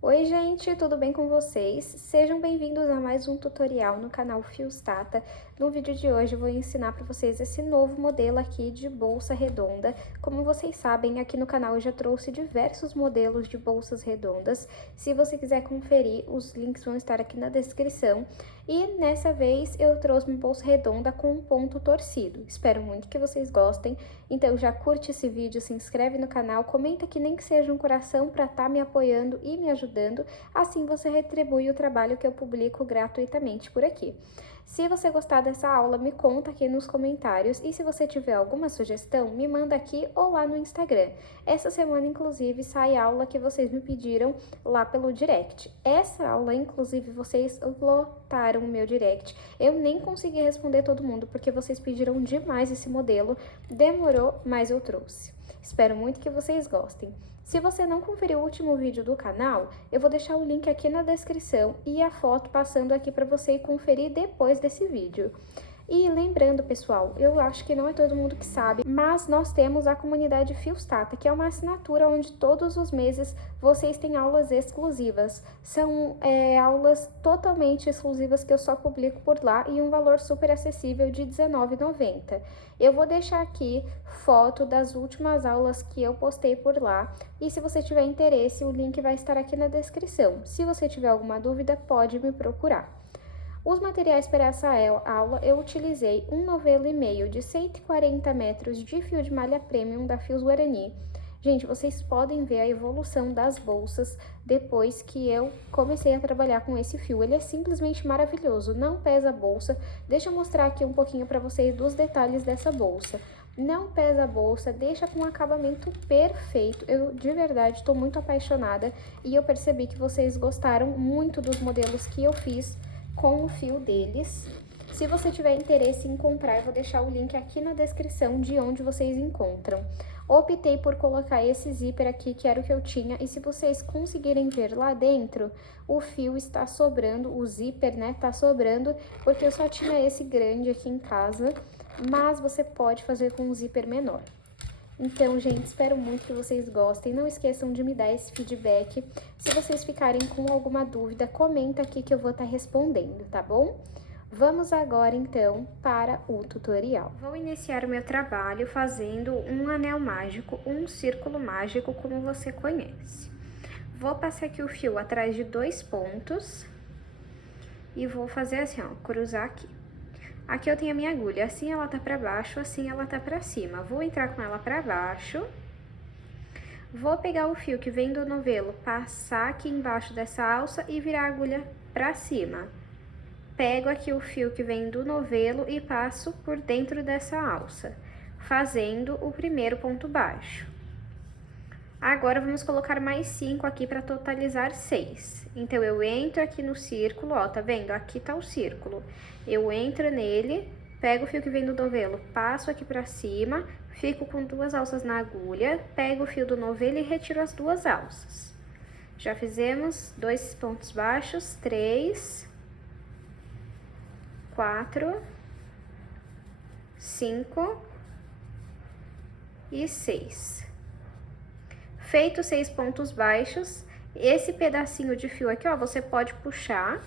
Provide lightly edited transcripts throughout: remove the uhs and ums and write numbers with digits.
Oi gente, tudo bem com vocês? Sejam bem-vindos a mais um tutorial no canal Fios Tata. No vídeo de hoje eu vou ensinar para vocês esse novo modelo aqui de bolsa redonda. Como vocês sabem, aqui no canal eu já trouxe diversos modelos de bolsas redondas. Se você quiser conferir, os links vão estar aqui na descrição. E nessa vez eu trouxe uma bolsa redonda com um ponto torcido. Espero muito que vocês gostem. Então já curte esse vídeo, se inscreve no canal, comenta que nem que seja um coração para estar me apoiando e me ajudando, assim você retribui o trabalho que eu publico gratuitamente por aqui. Se você gostar dessa aula, me conta aqui nos comentários e se você tiver alguma sugestão, me manda aqui ou lá no Instagram. Essa semana, inclusive, sai a aula que vocês me pediram lá pelo direct. Essa aula, inclusive, vocês lotaram o meu direct. Eu nem consegui responder todo mundo porque vocês pediram demais esse modelo, demorou, mas eu trouxe. Espero muito que vocês gostem. Se você não conferiu o último vídeo do canal, eu vou deixar o link aqui na descrição e a foto passando aqui para você conferir depois desse vídeo. E lembrando, pessoal, eu acho que não é todo mundo que sabe, mas nós temos a comunidade Fios Tata, que é uma assinatura onde todos os meses vocês têm aulas exclusivas. São aulas totalmente exclusivas que eu só publico por lá e um valor super acessível de R$19,90. Eu vou deixar aqui foto das últimas aulas que eu postei por lá e se você tiver interesse, o link vai estar aqui na descrição. Se você tiver alguma dúvida, pode me procurar. Os materiais para essa aula eu utilizei um novelo e meio de 140 metros de fio de malha premium da Fios Guarani. Gente, vocês podem ver a evolução das bolsas depois que eu comecei a trabalhar com esse fio. Ele é simplesmente maravilhoso, não pesa a bolsa. Deixa eu mostrar aqui um pouquinho para vocês dos detalhes dessa bolsa. Não pesa a bolsa, deixa com um acabamento perfeito. Eu, de verdade, estou muito apaixonada e eu percebi que vocês gostaram muito dos modelos que eu fiz com o fio deles. Se você tiver interesse em comprar, eu vou deixar o link aqui na descrição de onde vocês encontram. Optei por colocar esse zíper aqui, que era o que eu tinha, e se vocês conseguirem ver lá dentro, o fio está sobrando, o zíper, né, tá sobrando, porque eu só tinha esse grande aqui em casa, mas você pode fazer com um zíper menor. Então, gente, espero muito que vocês gostem. Não esqueçam de me dar esse feedback. Se vocês ficarem com alguma dúvida, comenta aqui que eu vou estar respondendo, tá bom? Vamos agora, então, para o tutorial. Vou iniciar o meu trabalho fazendo um anel mágico, um círculo mágico, como você conhece. Vou passar aqui o fio atrás de 2 pontos e vou fazer assim, ó, cruzar aqui. Aqui eu tenho a minha agulha, assim ela tá pra baixo, assim ela tá pra cima. Vou entrar com ela pra baixo. Vou pegar o fio que vem do novelo, passar aqui embaixo dessa alça e virar a agulha pra cima. Pego aqui o fio que vem do novelo e passo por dentro dessa alça, fazendo o primeiro ponto baixo. Agora, vamos colocar mais 5 aqui para totalizar 6. Então, eu entro aqui no círculo, ó, tá vendo? Aqui tá o círculo. Eu entro nele, pego o fio que vem do novelo, passo aqui pra cima, fico com 2 alças na agulha, pego o fio do novelo e retiro as 2 alças. Já fizemos 2 pontos baixos, 3, 4, 5 e 6. Feito 6 pontos baixos, esse pedacinho de fio aqui, ó, você pode puxar.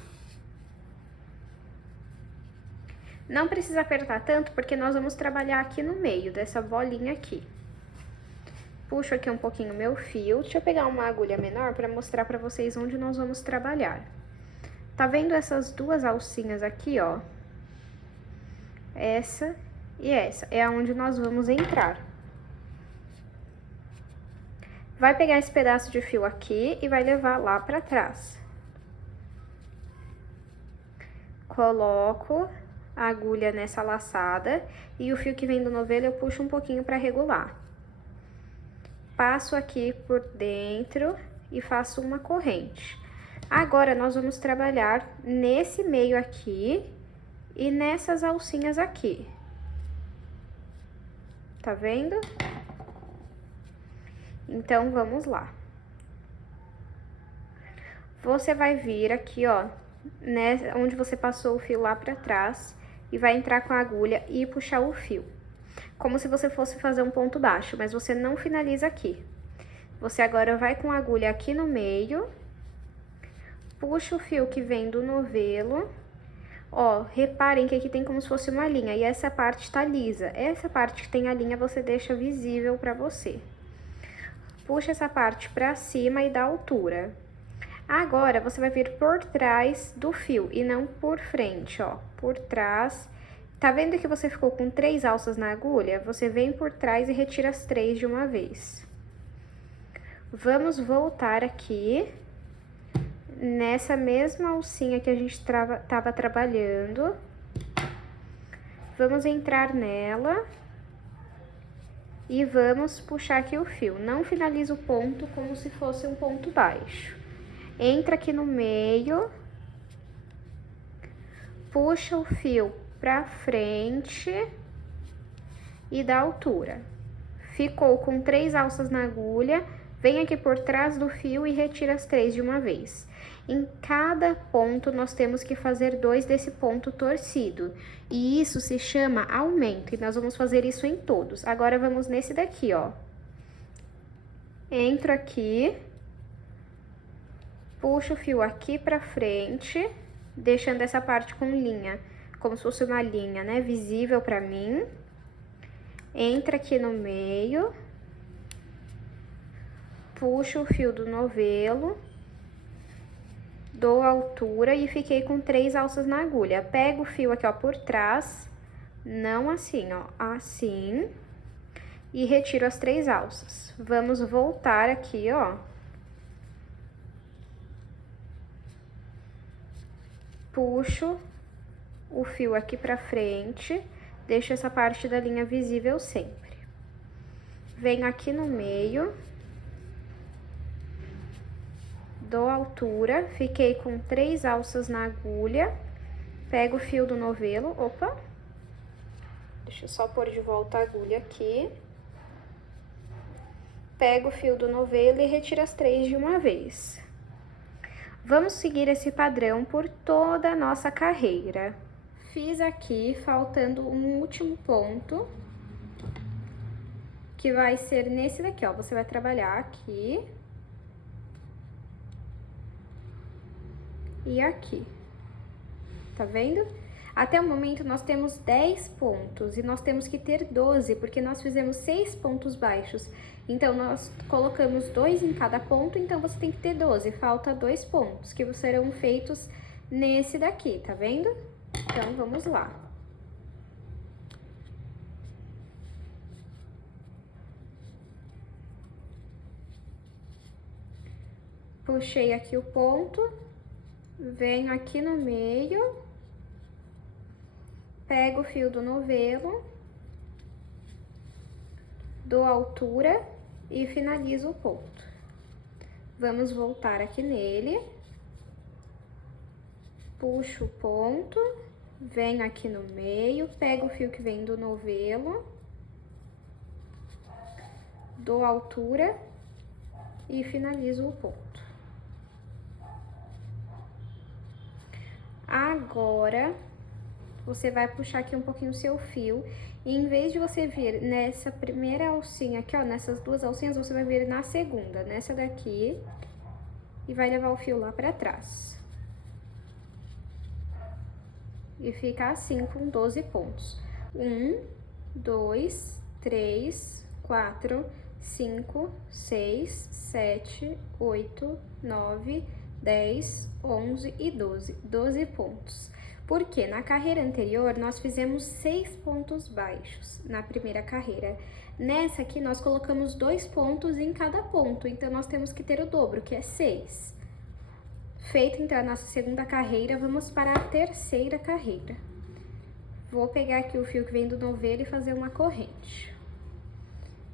Não precisa apertar tanto, porque nós vamos trabalhar aqui no meio dessa bolinha aqui. Puxo aqui um pouquinho meu fio. Deixa eu pegar uma agulha menor para mostrar para vocês onde nós vamos trabalhar. Tá vendo essas 2 alcinhas aqui, ó? Essa e essa é aonde nós vamos entrar. Vai pegar esse pedaço de fio aqui e vai levar lá pra trás. Coloco a agulha nessa laçada e o fio que vem do novelo eu puxo um pouquinho pra regular. Passo aqui por dentro e faço uma corrente. Agora, nós vamos trabalhar nesse meio aqui e nessas alcinhas aqui. Tá vendo? Então, vamos lá. Você vai vir aqui, ó, né, onde você passou o fio lá pra trás e vai entrar com a agulha e puxar o fio. Como se você fosse fazer um ponto baixo, mas você não finaliza aqui. Você agora vai com a agulha aqui no meio Puxa o fio que vem do novelo. Ó, reparem que aqui tem como se fosse uma linha e essa parte tá lisa. Essa parte que tem a linha você deixa visível pra você. Puxa essa parte pra cima e dá altura. Agora, você vai vir por trás do fio e não por frente, ó. Por trás. Tá vendo que você ficou com 3 alças na agulha? Você vem por trás e retira as 3 de uma vez. Vamos voltar aqui nessa mesma alcinha que a gente tava trabalhando. Vamos entrar nela e vamos puxar aqui o fio. Não finaliza o ponto como se fosse um ponto baixo. Entra aqui no meio, puxa o fio pra frente e dá altura. Ficou com 3 alças na agulha, vem aqui por trás do fio e retira as 3 de uma vez. Em cada ponto, nós temos que fazer 2 desse ponto torcido. E isso se chama aumento, e nós vamos fazer isso em todos. Agora, vamos nesse daqui, ó. Entro aqui, puxo o fio aqui pra frente, deixando essa parte com linha, como se fosse uma linha, né, visível pra mim. Entra aqui no meio, puxo o fio do novelo, dou altura e fiquei com 3 alças na agulha. Pego o fio aqui, ó, por trás, não assim, ó, assim, e retiro as 3 alças. Vamos voltar aqui, ó. Puxo o fio aqui pra frente, deixo essa parte da linha visível sempre. Venho aqui no meio, dou altura, fiquei com 3 alças na agulha, pego o fio do novelo, opa, deixa eu só pôr de volta a agulha aqui. Pego o fio do novelo e retiro as 3 de uma vez. Vamos seguir esse padrão por toda a nossa carreira. Fiz aqui, faltando um último ponto, que vai ser nesse daqui, ó. Você vai trabalhar aqui e aqui, tá vendo? Até o momento, nós temos 10 pontos e nós temos que ter 12, porque nós fizemos 6 pontos baixos. Então, nós colocamos 2 em cada ponto, então você tem que ter 12. Falta 2 pontos, que serão feitos nesse daqui, tá vendo? Então, vamos lá. Puxei aqui o ponto, venho aqui no meio, pego o fio do novelo, dou altura e finalizo o ponto. Vamos voltar aqui nele, puxo o ponto, venho aqui no meio, pego o fio que vem do novelo, dou altura e finalizo o ponto. Agora, você vai puxar aqui um pouquinho o seu fio, e em vez de você vir nessa primeira alcinha aqui, ó, nessas 2 alcinhas, você vai vir na segunda, nessa daqui, e vai levar o fio lá pra trás. E fica assim com 12 pontos. 1, 2, 3, 4, 5, 6, 7, 8, 9, 10, 11 e 12. 12 pontos. Porque na carreira anterior, nós fizemos 6 pontos baixos na primeira carreira. Nessa aqui, nós colocamos 2 pontos em cada ponto, então nós temos que ter o dobro, que é 6. Feita, então, a nossa segunda carreira, vamos para a terceira carreira. Vou pegar aqui o fio que vem do novelo e fazer uma corrente.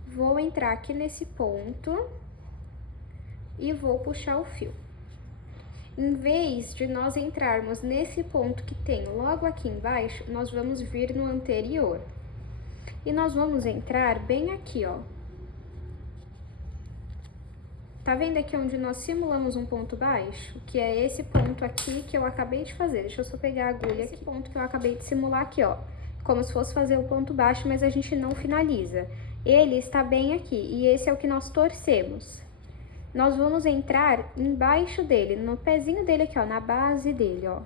Vou entrar aqui nesse ponto e vou puxar o fio. Em vez de nós entrarmos nesse ponto que tem logo aqui embaixo, nós vamos vir no anterior. E nós vamos entrar bem aqui, ó. Tá vendo aqui onde nós simulamos um ponto baixo? Que é esse ponto aqui que eu acabei de fazer. Deixa eu só pegar a agulha aqui. Esse ponto que eu acabei de simular aqui, ó. Como se fosse fazer o ponto baixo, mas a gente não finaliza. Ele está bem aqui, e esse é o que nós torcemos. nós vamos entrar embaixo dele, no pezinho dele aqui, ó, na base dele, ó.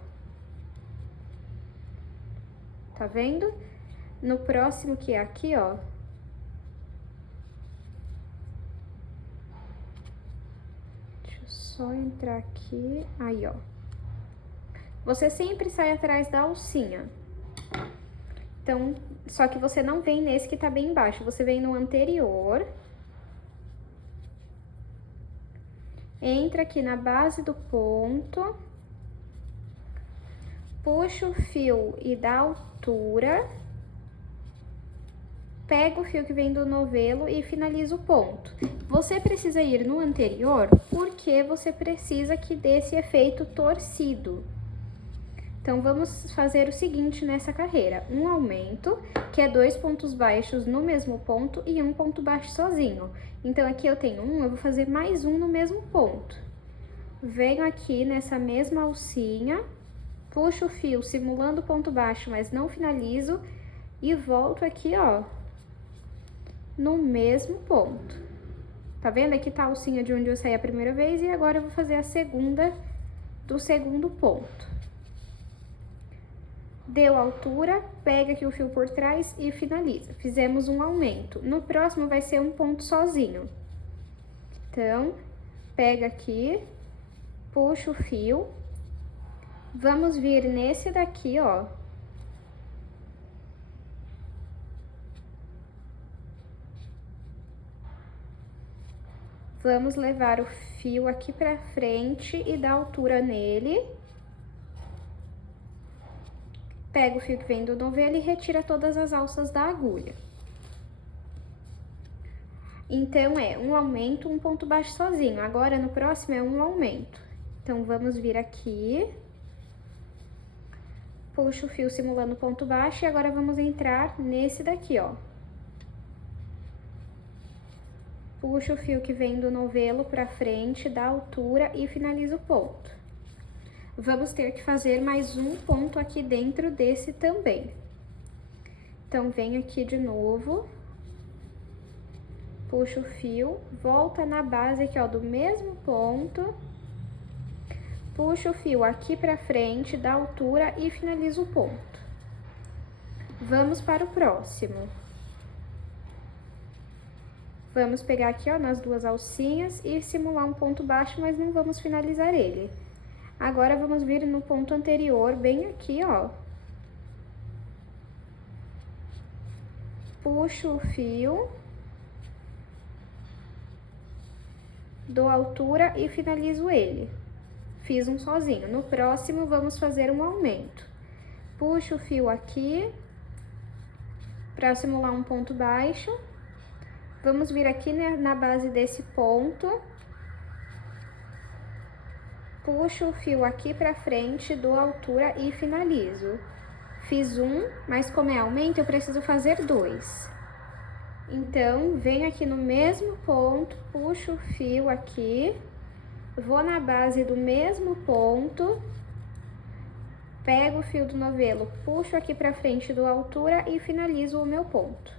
Tá vendo? No próximo, que é aqui, ó. Deixa eu só entrar aqui. Aí, ó. Você sempre sai atrás da alcinha. Então, só que você não vem nesse que tá bem embaixo, você vem no anterior. Entra aqui na base do ponto. Puxa o fio e dá altura. Pega o fio que vem do novelo e finaliza o ponto. Você precisa ir no anterior porque você precisa que dê esse efeito torcido. Então, vamos fazer o seguinte nessa carreira. Um aumento, que é 2 pontos baixos no mesmo ponto e 1 ponto baixo sozinho. Então, aqui eu tenho eu vou fazer mais um no mesmo ponto. Venho aqui nessa mesma alcinha, puxo o fio simulando ponto baixo, mas não finalizo, e volto aqui, ó, no mesmo ponto. Tá vendo? Aqui tá a alcinha de onde eu saí a primeira vez, e agora eu vou fazer a segunda do segundo ponto. Deu altura, pega aqui o fio por trás e finaliza. Fizemos um aumento. No próximo vai ser um ponto sozinho. Então, pega aqui, puxa o fio. Vamos vir nesse daqui, ó. Vamos levar o fio aqui pra frente e dar altura nele. Pega o fio que vem do novelo e retira todas as alças da agulha. Então, é um aumento, um ponto baixo sozinho. Agora, no próximo, é um aumento. Então, vamos vir aqui. Puxa o fio simulando ponto baixo e agora vamos entrar nesse daqui, ó. Puxa o fio que vem do novelo pra frente, dá altura e finaliza o ponto. Vamos ter que fazer mais um ponto aqui dentro desse também. Então, venho aqui de novo, puxa o fio, volta na base aqui, ó, do mesmo ponto, puxa o fio aqui pra frente, dá altura e finaliza o ponto. Vamos para o próximo. Vamos pegar aqui, ó, nas duas alcinhas e simular um ponto baixo, mas não vamos finalizar ele. Agora, vamos vir no ponto anterior, bem aqui, ó. Puxo o fio. Dou altura e finalizo ele. Fiz um sozinho. No próximo, vamos fazer um aumento. Puxo o fio aqui, para simular um ponto baixo. Vamos vir aqui, né, na base desse ponto. Puxo o fio aqui pra frente, dou altura e finalizo. Fiz um, mas como é aumento, eu preciso fazer 2. Então, venho aqui no mesmo ponto, puxo o fio aqui, vou na base do mesmo ponto, pego o fio do novelo, puxo aqui pra frente, dou altura e finalizo o meu ponto.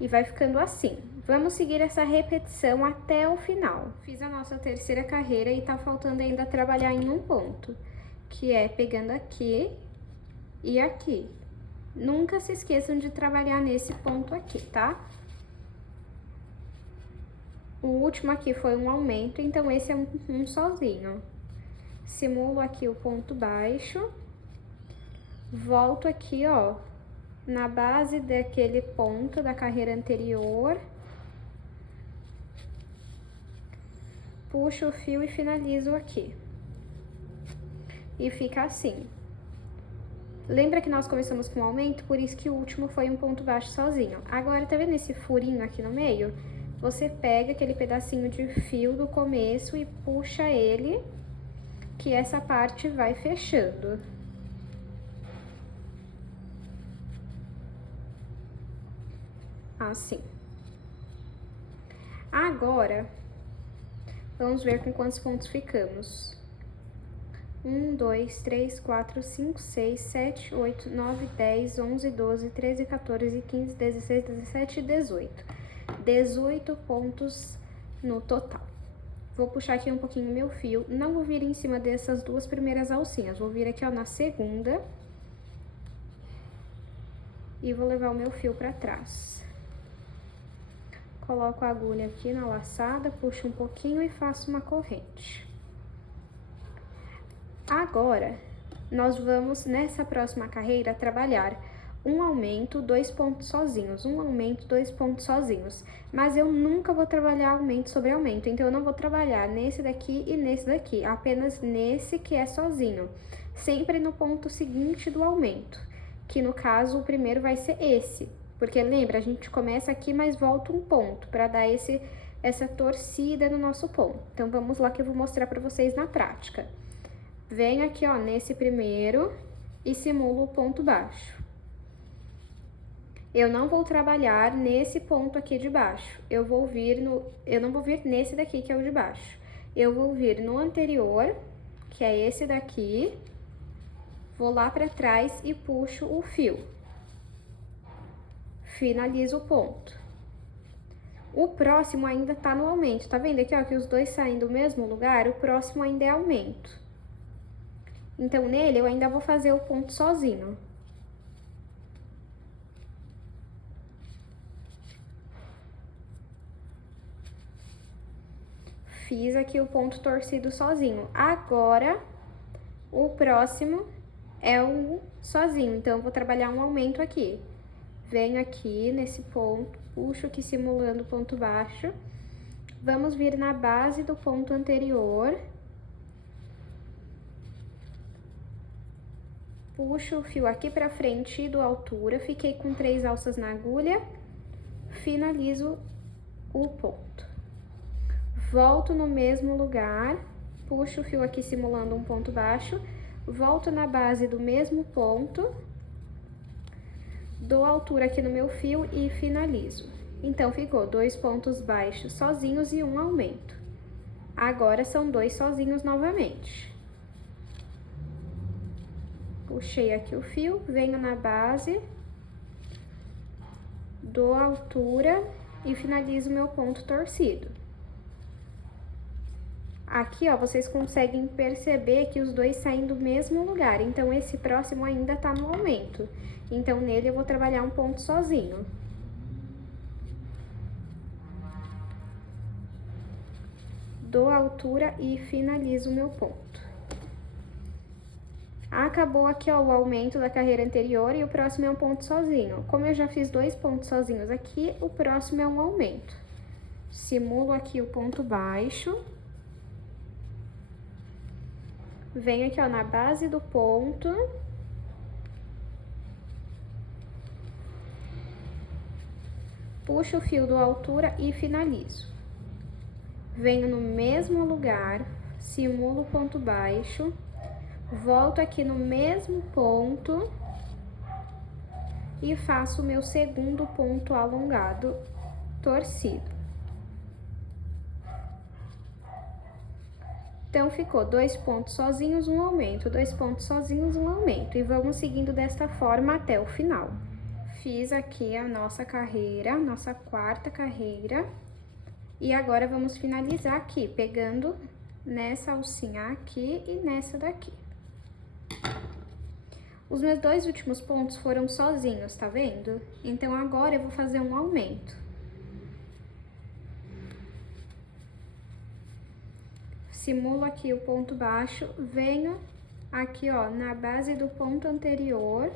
E vai ficando assim. Vamos seguir essa repetição até o final. Fiz a nossa terceira carreira e tá faltando ainda trabalhar em um ponto, que é pegando aqui e aqui. Nunca se esqueçam de trabalhar nesse ponto aqui, tá? O último aqui foi um aumento, então esse é um sozinho. Simulo aqui o ponto baixo, volto aqui, ó, na base daquele ponto da carreira anterior, puxo o fio e finalizo aqui. E fica assim. Lembra que nós começamos com um aumento? Por isso que o último foi um ponto baixo sozinho. Agora, tá vendo esse furinho aqui no meio? Você pega aquele pedacinho de fio do começo e puxa ele, que essa parte vai fechando. Assim. Agora, vamos ver com quantos pontos ficamos. 1, 2, 3, 4, 5, 6, 7, 8, 9, 10, 11, 12, 13, 14, 15, 16, 17 e 18. 18 pontos no total. Vou puxar aqui um pouquinho meu fio, não vou vir em cima dessas duas primeiras alcinhas, vou vir aqui, ó, na segunda. E vou levar o meu fio pra trás. Coloco a agulha aqui na laçada, puxo um pouquinho e faço uma corrente. Agora, nós vamos, nessa próxima carreira, trabalhar um aumento, 2 pontos sozinhos, um aumento, 2 pontos sozinhos. Mas eu nunca vou trabalhar aumento sobre aumento, então eu não vou trabalhar nesse daqui e nesse daqui, apenas nesse que é sozinho, sempre no ponto seguinte do aumento, que no caso o primeiro vai ser esse, porque lembra, a gente começa aqui, mas volta um ponto, para dar essa torcida no nosso ponto. Então vamos lá que eu vou mostrar para vocês na prática. Venho aqui, ó, nesse primeiro e simulo o ponto baixo. Eu não vou trabalhar nesse ponto aqui de baixo. Eu não vou vir nesse daqui, que é o de baixo. Eu vou vir no anterior, que é esse daqui. Vou lá pra trás e puxo o fio. Finalizo o ponto. O próximo ainda tá no aumento. Tá vendo aqui, ó, que os dois saem do mesmo lugar? O próximo ainda é aumento. Então, nele, eu ainda vou fazer o ponto sozinho. Fiz aqui o ponto torcido sozinho. Agora, o próximo é o sozinho. Então, eu vou trabalhar um aumento aqui. Venho aqui nesse ponto, puxo aqui simulando o ponto baixo. Vamos vir na base do ponto anterior. Puxo o fio aqui pra frente e dou altura. Fiquei com 3 alças na agulha. Finalizo o ponto. Volto no mesmo lugar, puxo o fio aqui simulando um ponto baixo, volto na base do mesmo ponto, dou altura aqui no meu fio e finalizo. Então, ficou 2 pontos baixos sozinhos e um aumento. Agora, são 2 sozinhos novamente. Puxei aqui o fio, venho na base, dou altura e finalizo meu ponto torcido. Aqui, ó, vocês conseguem perceber que os dois saem do mesmo lugar, então esse próximo ainda tá no aumento. Então, nele eu vou trabalhar um ponto sozinho. Dou altura e finalizo o meu ponto. Acabou aqui, ó, o aumento da carreira anterior e o próximo é um ponto sozinho. Como eu já fiz 2 pontos sozinhos aqui, o próximo é um aumento. Simulo aqui o ponto baixo. Venho aqui, ó, na base do ponto. Puxo o fio do altura e finalizo. Venho no mesmo lugar, simulo o ponto baixo, volto aqui no mesmo ponto e faço o meu segundo ponto alongado torcido. Então, ficou 2 pontos sozinhos, um aumento, 2 pontos sozinhos, um aumento. E vamos seguindo desta forma até o final. Fiz aqui a nossa carreira, nossa 4ª carreira. E agora, vamos finalizar aqui, pegando nessa alcinha aqui e nessa daqui. Os meus 2 últimos pontos foram sozinhos, tá vendo? Então, agora eu vou fazer um aumento. Simulo aqui o ponto baixo, venho aqui, ó, na base do ponto anterior,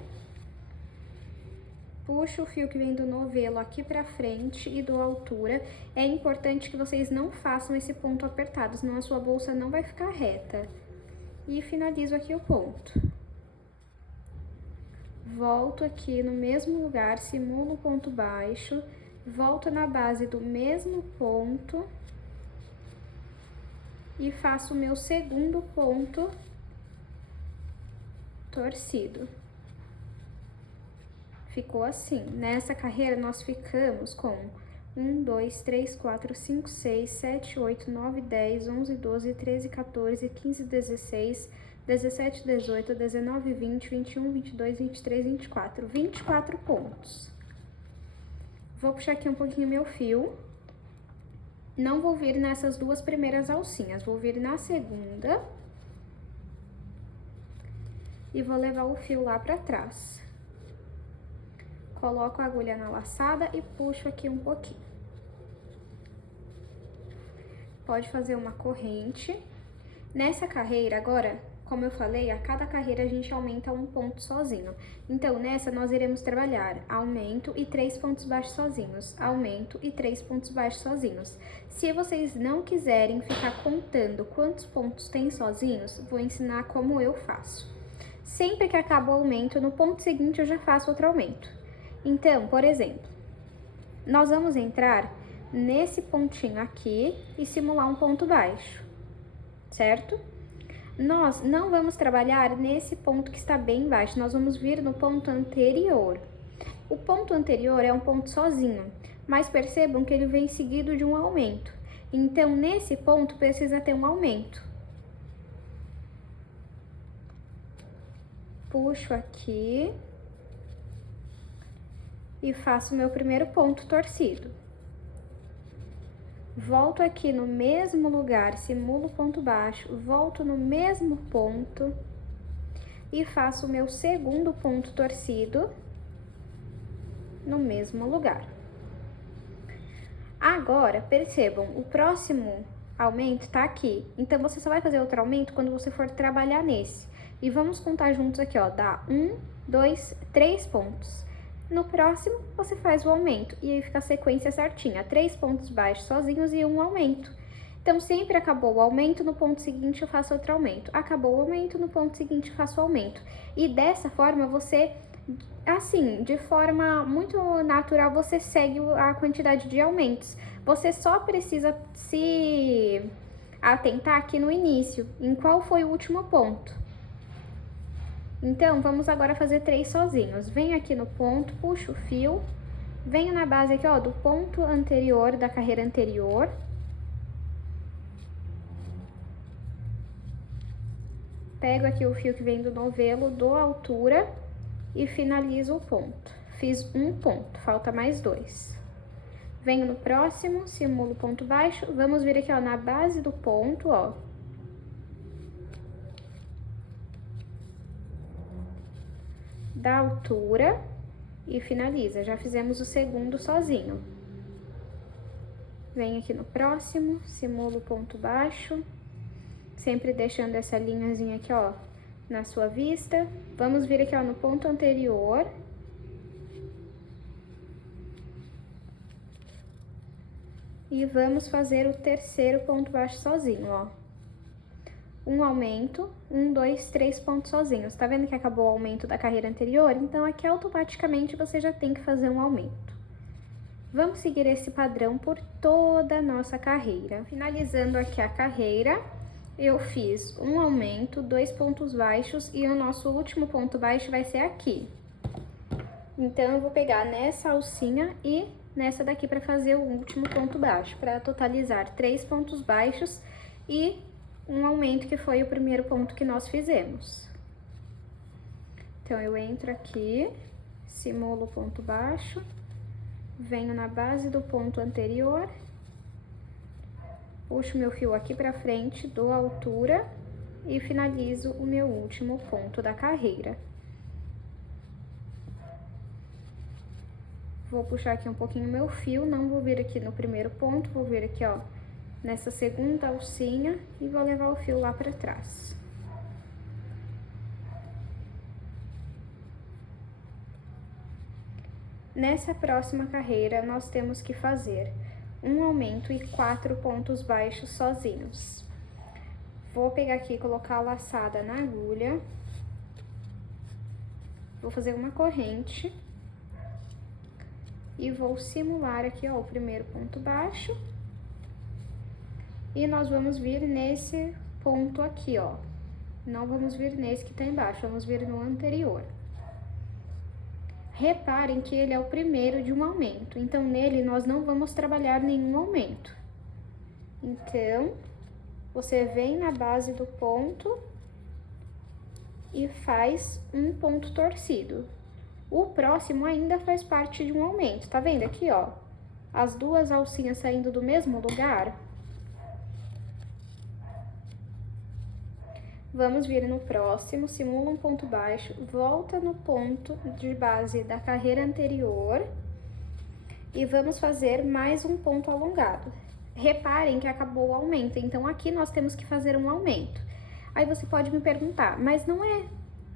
puxo o fio que vem do novelo aqui pra frente e dou altura. É importante que vocês não façam esse ponto apertado, senão a sua bolsa não vai ficar reta. E finalizo aqui o ponto. Volto aqui no mesmo lugar, simulo o ponto baixo, volto na base do mesmo ponto e faço o meu segundo ponto torcido. Ficou assim. Nessa carreira, nós ficamos com 1, 2, 3, 4, 5, 6, 7, 8, 9, 10, 11, 12, 13, 14, 15, 16, 17, 18, 19, 20, 21, 22, 23, 24. 24 pontos. Vou puxar aqui um pouquinho meu fio. não vou vir nessas duas primeiras alcinhas, vou vir na segunda e vou levar o fio lá pra trás. Coloco a agulha na laçada e puxo aqui um pouquinho. Pode fazer uma corrente. Nessa carreira, agora, como eu falei, a cada carreira a gente aumenta um ponto sozinho. Então, nessa nós iremos trabalhar aumento e 3 pontos baixos sozinhos, aumento e 3 pontos baixos sozinhos. Se vocês não quiserem ficar contando quantos pontos tem sozinhos, vou ensinar como eu faço. Sempre que acaba o aumento, no ponto seguinte eu já faço outro aumento. Então, por exemplo, nós vamos entrar nesse pontinho aqui e simular um ponto baixo, certo? Nós não vamos trabalhar nesse ponto que está bem baixo, nós vamos vir no ponto anterior. O ponto anterior é um ponto sozinho, mas percebam que ele vem seguido de um aumento. Então, nesse ponto precisa ter um aumento. Puxo aqui e faço meu primeiro ponto torcido. Volto aqui no mesmo lugar, simulo ponto baixo, volto no mesmo ponto e faço o meu segundo ponto torcido no mesmo lugar. Agora, percebam, o próximo aumento tá aqui, então você só vai fazer outro aumento quando você for trabalhar nesse. E vamos contar juntos aqui, ó, dá 1, 2, 3 pontos. No próximo, você faz o aumento, e aí fica a sequência certinha, 3 pontos baixos sozinhos e um aumento. Então, sempre acabou o aumento, no ponto seguinte eu faço outro aumento. Acabou o aumento, no ponto seguinte eu faço o aumento. E dessa forma, você, assim, de forma muito natural, você segue a quantidade de aumentos. Você só precisa se atentar aqui no início, em qual foi o último ponto. Então, vamos agora fazer 3 sozinhos. Venho aqui no ponto, puxo o fio, venho na base aqui, ó, do ponto anterior, da carreira anterior. Pego aqui o fio que vem do novelo, dou a altura e finalizo o ponto. Fiz um ponto, falta mais 2. Venho no próximo, simulo ponto baixo, vamos vir aqui, ó, na base do ponto, ó. Da altura e finaliza. Já fizemos o segundo sozinho. Venho aqui no próximo, simulo ponto baixo, sempre deixando essa linhazinha aqui, ó, na sua vista. Vamos vir aqui, ó, no ponto anterior. E vamos fazer o terceiro ponto baixo sozinho, ó. Um aumento, 1, 2, 3 pontos sozinhos. Tá vendo que acabou o aumento da carreira anterior? Então, aqui automaticamente você já tem que fazer um aumento. Vamos seguir esse padrão por toda a nossa carreira. Finalizando aqui a carreira, eu fiz um aumento, 2 pontos baixos e o nosso último ponto baixo vai ser aqui. Então, eu vou pegar nessa alcinha e nessa daqui para fazer o último ponto baixo, para totalizar 3 pontos baixos e um aumento que foi o primeiro ponto que nós fizemos. Então, eu entro aqui, simulo o ponto baixo, venho na base do ponto anterior, puxo meu fio aqui pra frente, dou a altura e finalizo o meu último ponto da carreira. Vou puxar aqui um pouquinho meu fio, não vou vir aqui no primeiro ponto, vou vir aqui, ó, nessa segunda alcinha e vou levar o fio lá pra trás. Nessa próxima carreira, nós temos que fazer um aumento e 4 pontos baixos sozinhos. Vou pegar aqui e colocar a laçada na agulha. Vou fazer uma corrente. E vou simular aqui, ó, o primeiro ponto baixo. E nós vamos vir nesse ponto aqui, ó. Não vamos vir nesse que tá embaixo, vamos vir no anterior. Reparem que ele é o primeiro de um aumento, então nele nós não vamos trabalhar nenhum aumento. Então, você vem na base do ponto e faz um ponto torcido. O próximo ainda faz parte de um aumento, tá vendo aqui, ó? as duas alcinhas saindo do mesmo lugar? Vamos vir no próximo, simula um ponto baixo, volta no ponto de base da carreira anterior e vamos fazer mais um ponto alongado. Reparem que acabou o aumento, então aqui nós temos que fazer um aumento. Aí você pode me perguntar, mas não é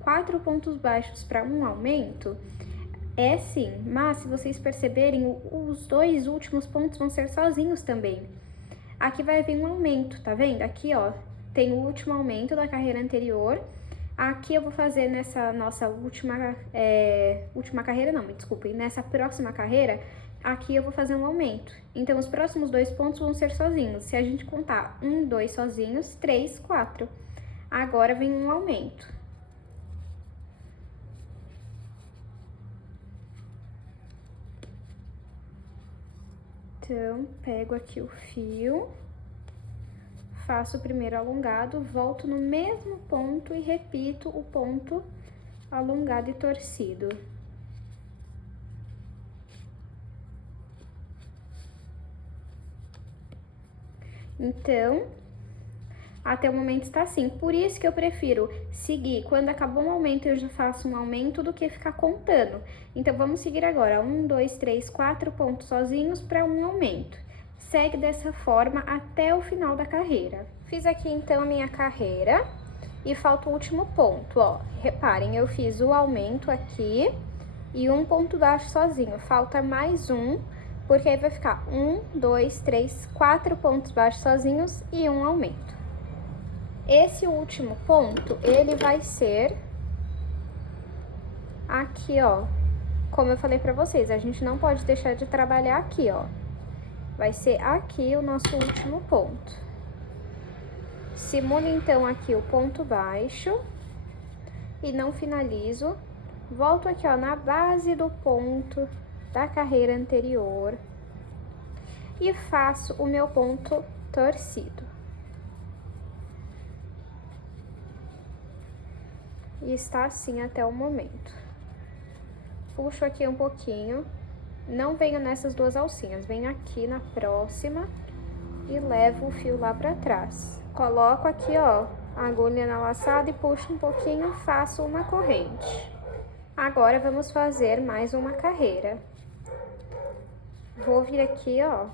4 pontos baixos para um aumento? É sim, mas se vocês perceberem, os dois últimos pontos vão ser sozinhos também. Aqui vai vir um aumento, tá vendo? Aqui, ó, tem o último aumento da carreira anterior. Aqui eu vou fazer nessa nossa última carreira, não, me desculpem, nessa próxima carreira, aqui eu vou fazer um aumento. Então, os próximos 2 pontos vão ser sozinhos. Se a gente contar 1, 2 sozinhos, 3, 4. Agora vem um aumento. Então, pego aqui o fio, faço o primeiro alongado, volto no mesmo ponto e repito o ponto alongado e torcido. Então, até o momento está assim. Por isso que eu prefiro seguir. Quando acabou um aumento, eu já faço um aumento do que ficar contando. Então, vamos seguir agora. 1, 2, 3, 4 pontos sozinhos para um aumento. Segue dessa forma até o final da carreira. Fiz aqui, então, a minha carreira e falta o último ponto, ó. Reparem, eu fiz o aumento aqui e um ponto baixo sozinho. Falta mais um, porque aí vai ficar 1, 2, 3, 4 pontos baixos sozinhos e um aumento. Esse último ponto, ele vai ser aqui, ó. Como eu falei pra vocês, a gente não pode deixar de trabalhar aqui, ó. Vai ser aqui o nosso último ponto. Simulo, então, aqui o ponto baixo e não finalizo. Volto aqui, ó, na base do ponto da carreira anterior e faço o meu ponto torcido. E está assim até o momento. Puxo aqui um pouquinho, não venho nessas duas alcinhas, venho aqui na próxima e levo o fio lá pra trás. Coloco aqui, ó, a agulha na laçada e puxo um pouquinho, faço uma corrente. Agora, vamos fazer mais uma carreira. Vou vir aqui, ó,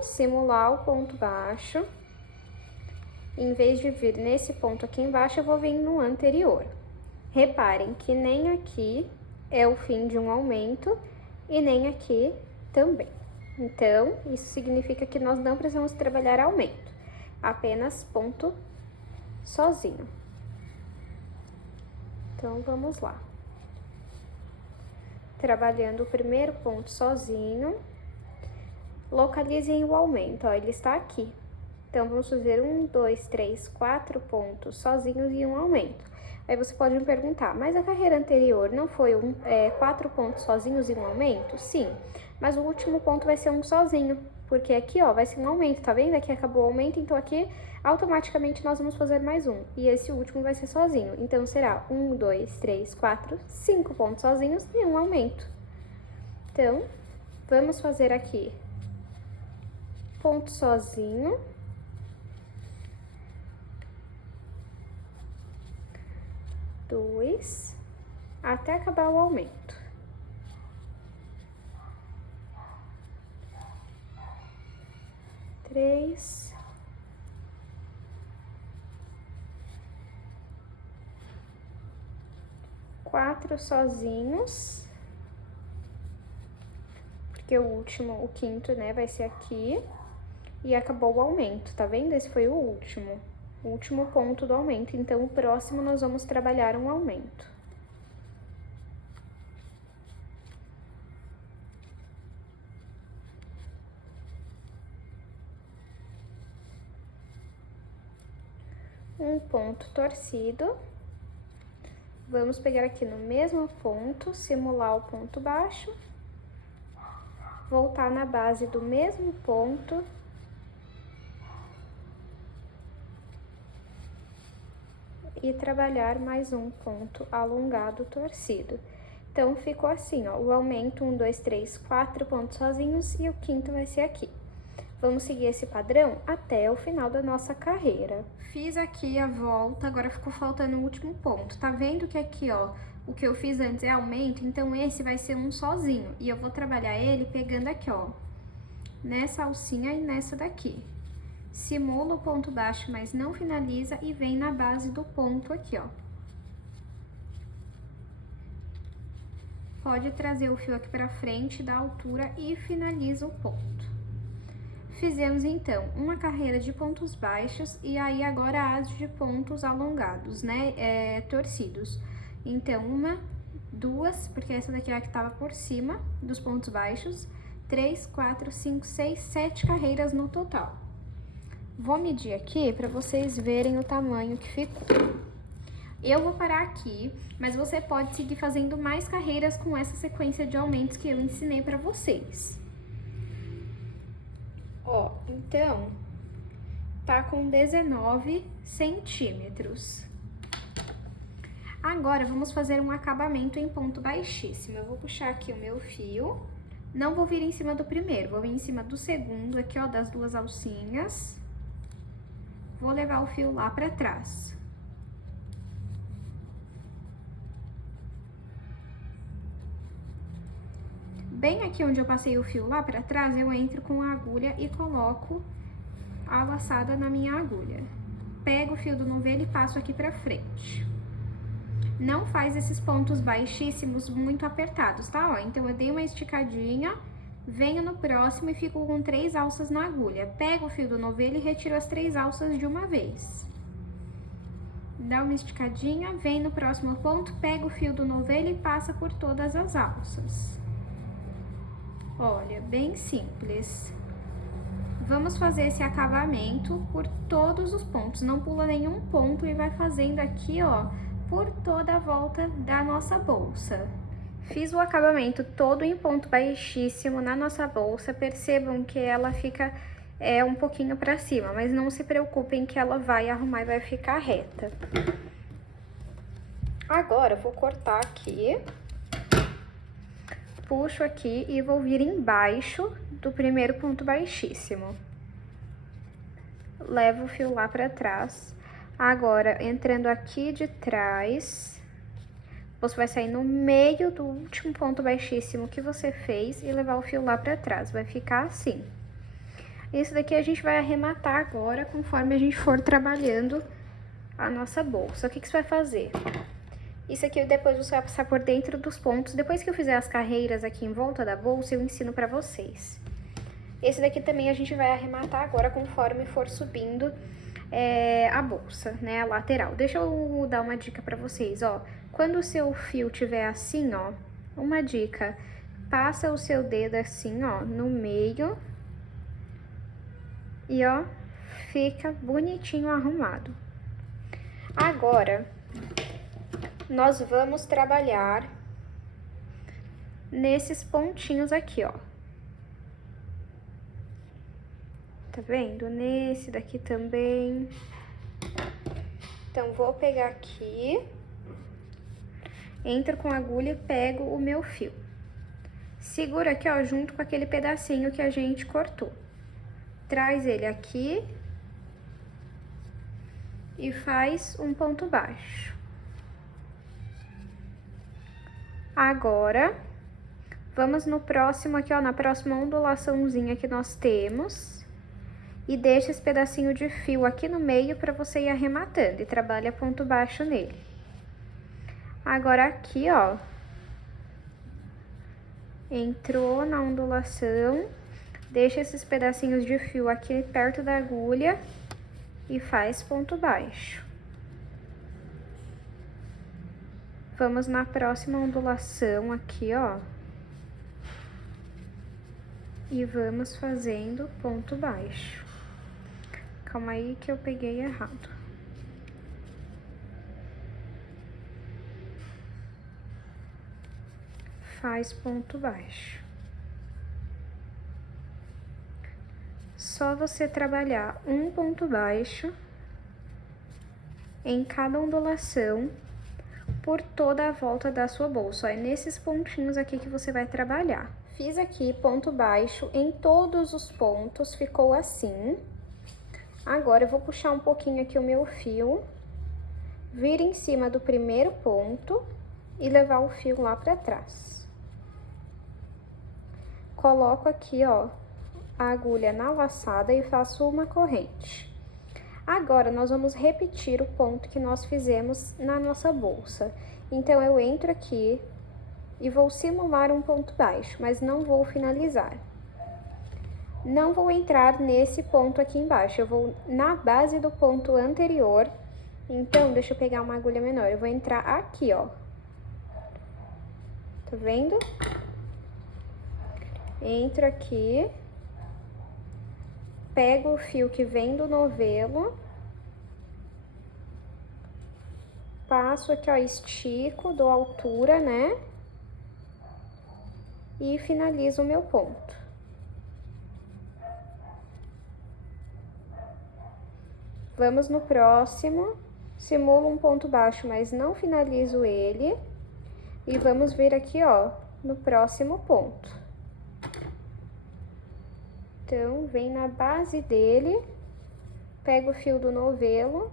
simular o ponto baixo. Em vez de vir nesse ponto aqui embaixo, eu vou vir no anterior. Reparem que nem aqui é o fim de um aumento e nem aqui também. Então, isso significa que nós não precisamos trabalhar aumento, apenas ponto sozinho. Então, vamos lá. Trabalhando o primeiro ponto sozinho, localizem o aumento, ó, ele está aqui. Então, vamos fazer 1, 2, 3, 4 pontos sozinhos e um aumento. Aí você pode me perguntar, mas a carreira anterior não foi 4 pontos sozinhos e um aumento? Sim, mas o último ponto vai ser um sozinho, porque aqui, ó, vai ser um aumento, tá vendo? Aqui acabou o aumento, então aqui automaticamente nós vamos fazer mais um. E esse último vai ser sozinho, então será 1, 2, 3, 4, 5 pontos sozinhos e um aumento. Então, vamos fazer aqui ponto sozinho. Dois, até acabar o aumento. Três. Quatro sozinhos. Porque o último, o quinto, né, vai ser aqui. E acabou o aumento, tá vendo? Esse foi o último ponto do aumento, então o próximo nós vamos trabalhar um aumento. Um ponto torcido. Vamos pegar aqui no mesmo ponto, simular o ponto baixo, voltar na base do mesmo ponto e trabalhar mais um ponto alongado torcido. Então, ficou assim, ó, o aumento 1, 2, 3, 4 pontos sozinhos e o quinto vai ser aqui. Vamos seguir esse padrão até o final da nossa carreira. Fiz aqui a volta, agora ficou faltando o último ponto. Tá vendo que aqui, ó, o que eu fiz antes é aumento? Então, esse vai ser um sozinho. E eu vou trabalhar ele pegando aqui, ó, nessa alcinha e nessa daqui. Simula o ponto baixo, mas não finaliza e vem na base do ponto aqui, ó. Pode trazer o fio aqui pra frente da altura e finaliza o ponto. Fizemos, então, uma carreira de pontos baixos e aí agora as de pontos alongados, né, torcidos. Então, 1, 2, porque essa daqui é a que tava por cima dos pontos baixos, 3, 4, 5, 6, 7 carreiras no total. Vou medir aqui para vocês verem o tamanho que ficou. Eu vou parar aqui, mas você pode seguir fazendo mais carreiras com essa sequência de aumentos que eu ensinei para vocês. Ó, então, tá com 19 centímetros. Agora, vamos fazer um acabamento em ponto baixíssimo. Eu vou puxar aqui o meu fio. Não vou vir em cima do primeiro, vou vir em cima do segundo, aqui, ó, das duas alcinhas. Vou levar o fio lá pra trás. Bem aqui onde eu passei o fio lá pra trás, eu entro com a agulha e coloco a laçada na minha agulha. Pego o fio do novelo e passo aqui pra frente. Não faz esses pontos baixíssimos muito apertados, tá? Ó, então, eu dei uma esticadinha, venho no próximo e fico com 3 alças na agulha. Pego o fio do novelo e retiro as 3 alças de uma vez. Dá uma esticadinha, vem no próximo ponto, pega o fio do novelo e passa por todas as alças. Olha, bem simples. Vamos fazer esse acabamento por todos os pontos, não pula nenhum ponto e vai fazendo aqui, ó, por toda a volta da nossa bolsa. Fiz o acabamento todo em ponto baixíssimo na nossa bolsa, percebam que ela fica um pouquinho pra cima, mas não se preocupem que ela vai arrumar e vai ficar reta. Agora, eu vou cortar aqui. Puxo aqui e vou vir embaixo do primeiro ponto baixíssimo. Levo o fio lá pra trás. Agora, entrando aqui de trás, você vai sair no meio do último ponto baixíssimo que você fez e levar o fio lá pra trás. Vai ficar assim. Isso daqui a gente vai arrematar agora, conforme a gente for trabalhando a nossa bolsa. O que que você vai fazer? Isso aqui depois você vai passar por dentro dos pontos. Depois que eu fizer as carreiras aqui em volta da bolsa, eu ensino pra vocês. Esse daqui também a gente vai arrematar agora conforme for subindo a bolsa, né, a lateral. Deixa eu dar uma dica pra vocês, ó. Quando o seu fio tiver assim, ó, uma dica, passa o seu dedo assim, ó, no meio e, ó, fica bonitinho arrumado. Agora, nós vamos trabalhar nesses pontinhos aqui, ó. Tá vendo? Nesse daqui também. Então, vou pegar aqui, entro com a agulha e pego o meu fio. Segura aqui, ó, junto com aquele pedacinho que a gente cortou. Traz ele aqui e faz um ponto baixo. Agora, vamos no próximo aqui, ó, na próxima ondulaçãozinha que nós temos. E deixa esse pedacinho de fio aqui no meio pra você ir arrematando e trabalha ponto baixo nele. Agora aqui, ó, entrou na ondulação, deixa esses pedacinhos de fio aqui perto da agulha e faz ponto baixo. Vamos na próxima ondulação aqui, ó. E vamos fazendo ponto baixo. Calma aí que eu peguei errado. Faz ponto baixo. Só você trabalhar um ponto baixo em cada ondulação por toda a volta da sua bolsa. Ó, é nesses pontinhos aqui que você vai trabalhar. Fiz aqui ponto baixo em todos os pontos, ficou assim. Agora, eu vou puxar um pouquinho aqui o meu fio, vir em cima do primeiro ponto e levar o fio lá pra trás. Coloco aqui, ó, a agulha na laçada e faço uma corrente. Agora, nós vamos repetir o ponto que nós fizemos na nossa bolsa. Então, eu entro aqui e vou simular um ponto baixo, mas não vou finalizar. Não vou entrar nesse ponto aqui embaixo, eu vou na base do ponto anterior. Então, deixa eu pegar uma agulha menor, eu vou entrar aqui, ó. Tá vendo? Entro aqui, pego o fio que vem do novelo, passo aqui, ó, estico, dou altura, né? E finalizo o meu ponto. Vamos no próximo, simulo um ponto baixo, mas não finalizo ele. E vamos vir aqui, ó, no próximo ponto. Então, vem na base dele, pega o fio do novelo,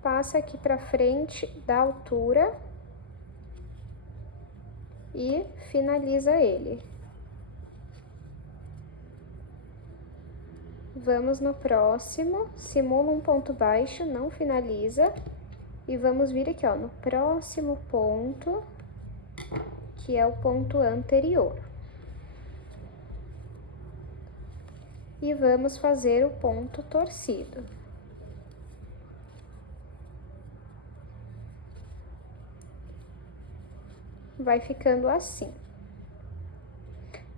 passa aqui pra frente da altura e finaliza ele. Vamos no próximo, simula um ponto baixo, não finaliza. E vamos vir aqui, ó, no próximo ponto, que é o ponto anterior. E vamos fazer o ponto torcido. Vai ficando assim.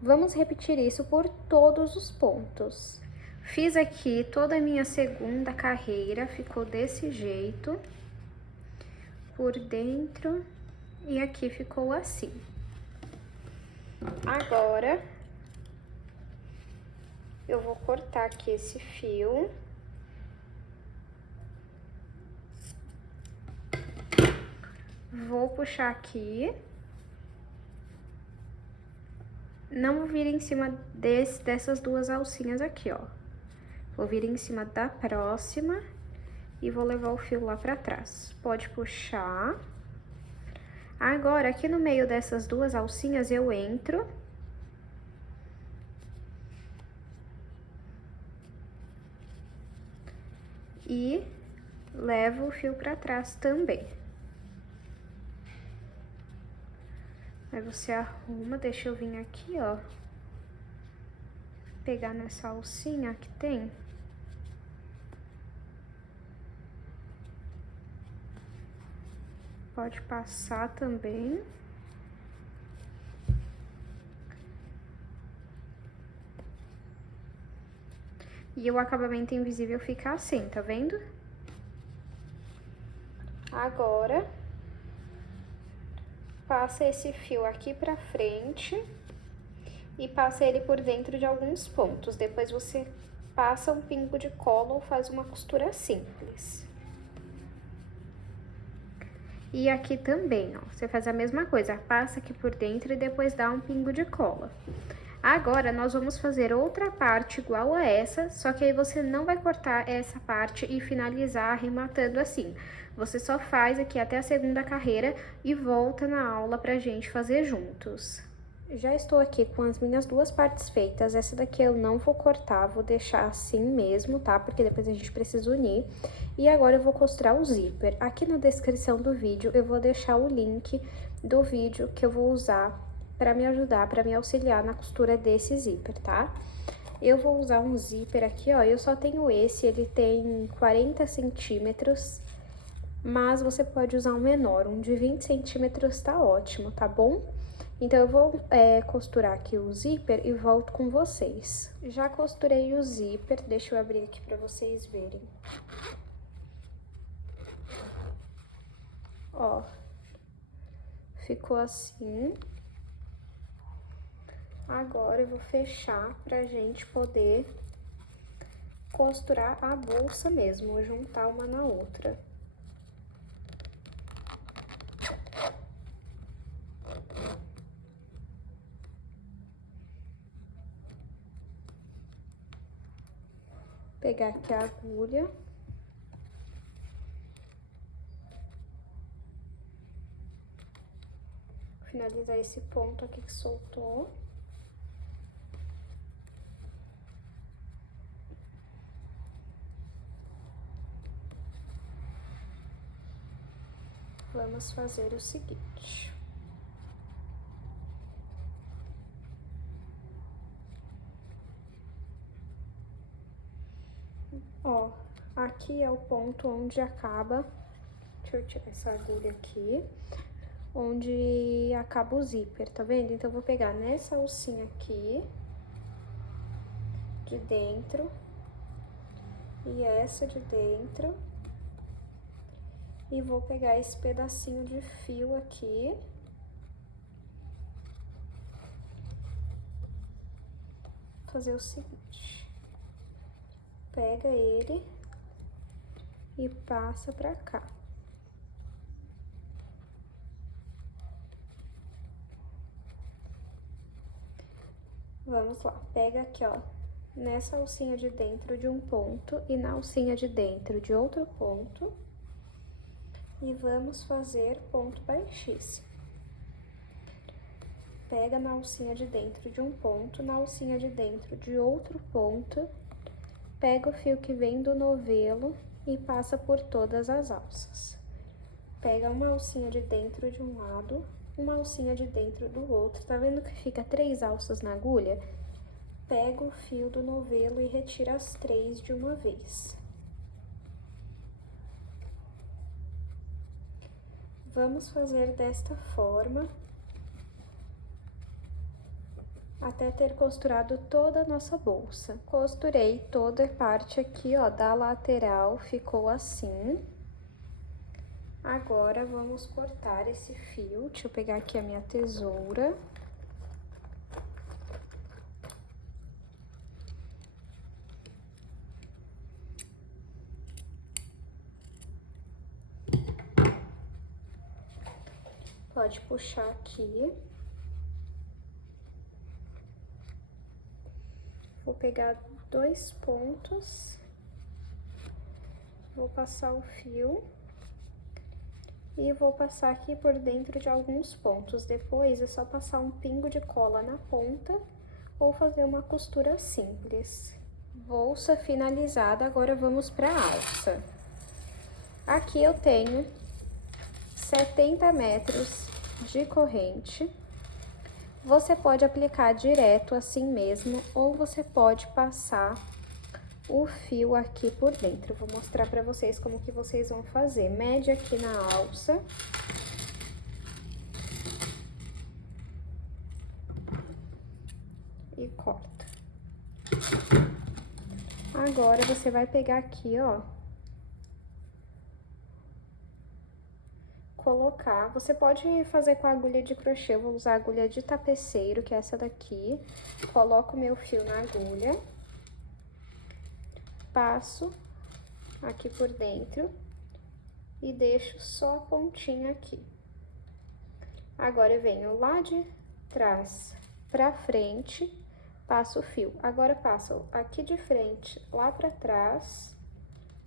Vamos repetir isso por todos os pontos. Fiz aqui toda a minha segunda carreira, ficou desse jeito, por dentro, e aqui ficou assim. Agora, eu vou cortar aqui esse fio. Vou puxar aqui. Não vou vir em cima dessas duas alcinhas aqui, ó. Vou vir em cima da próxima e vou levar o fio lá pra trás. Pode puxar. Agora, aqui no meio dessas duas alcinhas, eu entro. E levo o fio pra trás também. Aí você arruma, deixa eu vir aqui, ó. Pegar nessa alcinha que tem. Pode passar também. E o acabamento invisível fica assim, tá vendo? Agora, passa esse fio aqui pra frente e passa ele por dentro de alguns pontos. Depois você passa um pingo de cola ou faz uma costura simples. E aqui também, ó, você faz a mesma coisa, passa aqui por dentro e depois dá um pingo de cola. Agora, nós vamos fazer outra parte igual a essa, só que aí você não vai cortar essa parte e finalizar arrematando assim. Você só faz aqui até a segunda carreira e volta na aula pra gente fazer juntos. Já estou aqui com as minhas duas partes feitas, essa daqui eu não vou cortar, vou deixar assim mesmo, tá? Porque depois a gente precisa unir. E agora eu vou costurar o zíper. Aqui na descrição do vídeo eu vou deixar o link do vídeo que eu vou usar para me ajudar, para me auxiliar na costura desse zíper, tá? Eu vou usar um zíper aqui, ó, eu só tenho esse, ele tem 40 centímetros, mas você pode usar um menor, um de 20 centímetros tá ótimo, tá bom? Então, eu vou costurar aqui o zíper e volto com vocês. Já costurei o zíper, deixa eu abrir aqui pra vocês verem. Ó, ficou assim. Agora, eu vou fechar pra gente poder costurar a bolsa mesmo, juntar uma na outra. Pegar aqui a agulha. Finalizar esse ponto aqui que soltou. Vamos fazer o seguinte. Ó, aqui é o ponto onde acaba, deixa eu tirar essa agulha aqui, onde acaba o zíper, tá vendo? Então, eu vou pegar nessa alcinha aqui, de dentro, e essa de dentro, e vou pegar esse pedacinho de fio aqui, fazer o seguinte, pega ele e passa pra cá. Vamos lá, pega aqui, ó, nessa alcinha de dentro de um ponto e na alcinha de dentro de outro ponto. E vamos fazer ponto baixíssimo. Pega na alcinha de dentro de um ponto, na alcinha de dentro de outro ponto, pega o fio que vem do novelo e passa por todas as alças. Pega uma alcinha de dentro de um lado, uma alcinha de dentro do outro. Tá vendo que fica 3 alças na agulha? Pega o fio do novelo e retira as 3 de uma vez. Vamos fazer desta forma até ter costurado toda a nossa bolsa. Costurei toda a parte aqui, ó, da lateral, ficou assim. Agora, vamos cortar esse fio. Deixa eu pegar aqui a minha tesoura. Pode puxar aqui. Vou pegar 2 pontos. Vou passar o fio. E vou passar aqui por dentro de alguns pontos. Depois, é só passar um pingo de cola na ponta ou fazer uma costura simples. Bolsa finalizada, agora vamos para a alça. Aqui eu tenho 70 metros de corrente. Você pode aplicar direto assim mesmo, ou você pode passar o fio aqui por dentro. Vou mostrar pra vocês como que vocês vão fazer. Mede aqui na alça. E corta. Agora, você vai pegar aqui, ó. Colocar, você pode fazer com a agulha de crochê, eu vou usar a agulha de tapeceiro, que é essa daqui. Coloco o meu fio na agulha. Passo aqui por dentro e deixo só a pontinha aqui. Agora, eu venho lá de trás pra frente, passo o fio. Agora, passo aqui de frente lá pra trás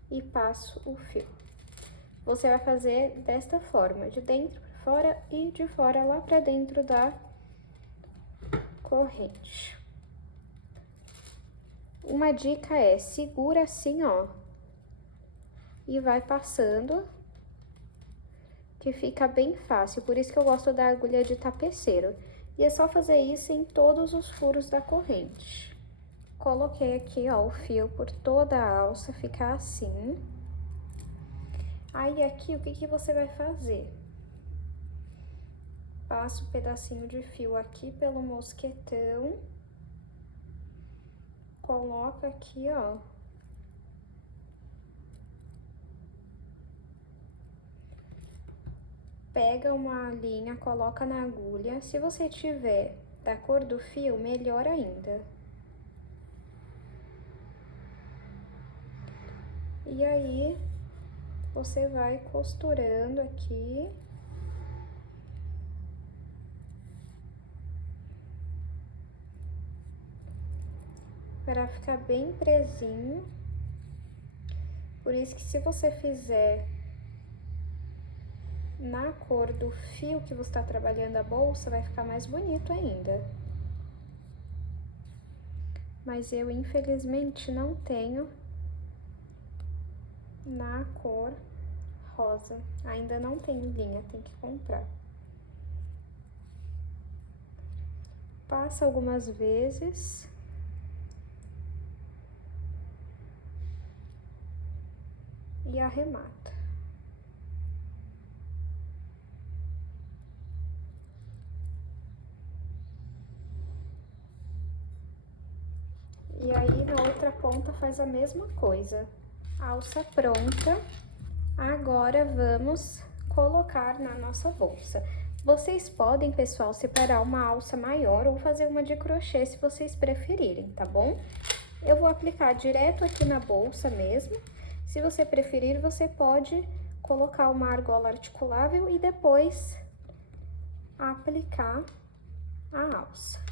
e passo o fio. Você vai fazer desta forma, de dentro pra fora e de fora lá pra dentro da corrente. Uma dica é, segura assim, ó, e vai passando, que fica bem fácil. Por isso que eu gosto da agulha de tapeceiro. E é só fazer isso em todos os furos da corrente. Coloquei aqui, ó, o fio por toda a alça, ficar assim. Aí, aqui, o que que você vai fazer? Passa um pedacinho de fio aqui pelo mosquetão. Coloca aqui, ó. Pega uma linha, coloca na agulha. Se você tiver da cor do fio, melhor ainda. E aí, você vai costurando aqui. Para ficar bem presinho. Por isso que se você fizer na cor do fio que você está trabalhando a bolsa, vai ficar mais bonito ainda. Mas eu, infelizmente, não tenho na cor rosa. Ainda não tenho linha, tem que comprar. Passa algumas vezes. E arremata. E aí, na outra ponta, faz a mesma coisa. Alça pronta. Agora, vamos colocar na nossa bolsa. Vocês podem, pessoal, separar uma alça maior ou fazer uma de crochê, se vocês preferirem, tá bom? Eu vou aplicar direto aqui na bolsa mesmo. Se você preferir, você pode colocar uma argola articulável e depois aplicar a alça.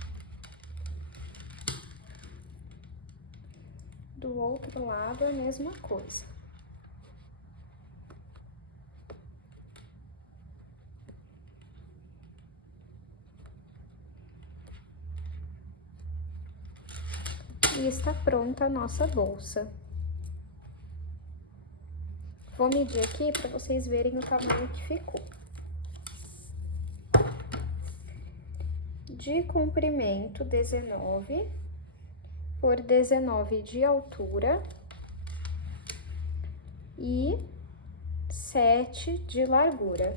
Do outro lado, a mesma coisa. E está pronta a nossa bolsa. Vou medir aqui para vocês verem o tamanho que ficou. De comprimento, 19 por 19 de altura e 7 de largura.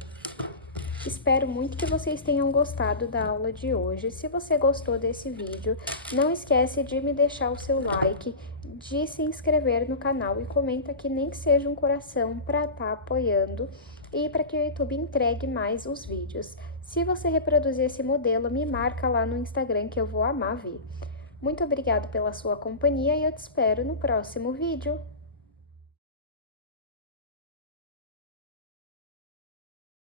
Espero muito que vocês tenham gostado da aula de hoje. Se você gostou desse vídeo, não esquece de me deixar o seu like, de se inscrever no canal e comenta que nem que seja um coração para estar apoiando e para que o YouTube entregue mais os vídeos. Se você reproduzir esse modelo, me marca lá no Instagram que eu vou amar ver. Muito obrigada pela sua companhia e eu te espero no próximo vídeo.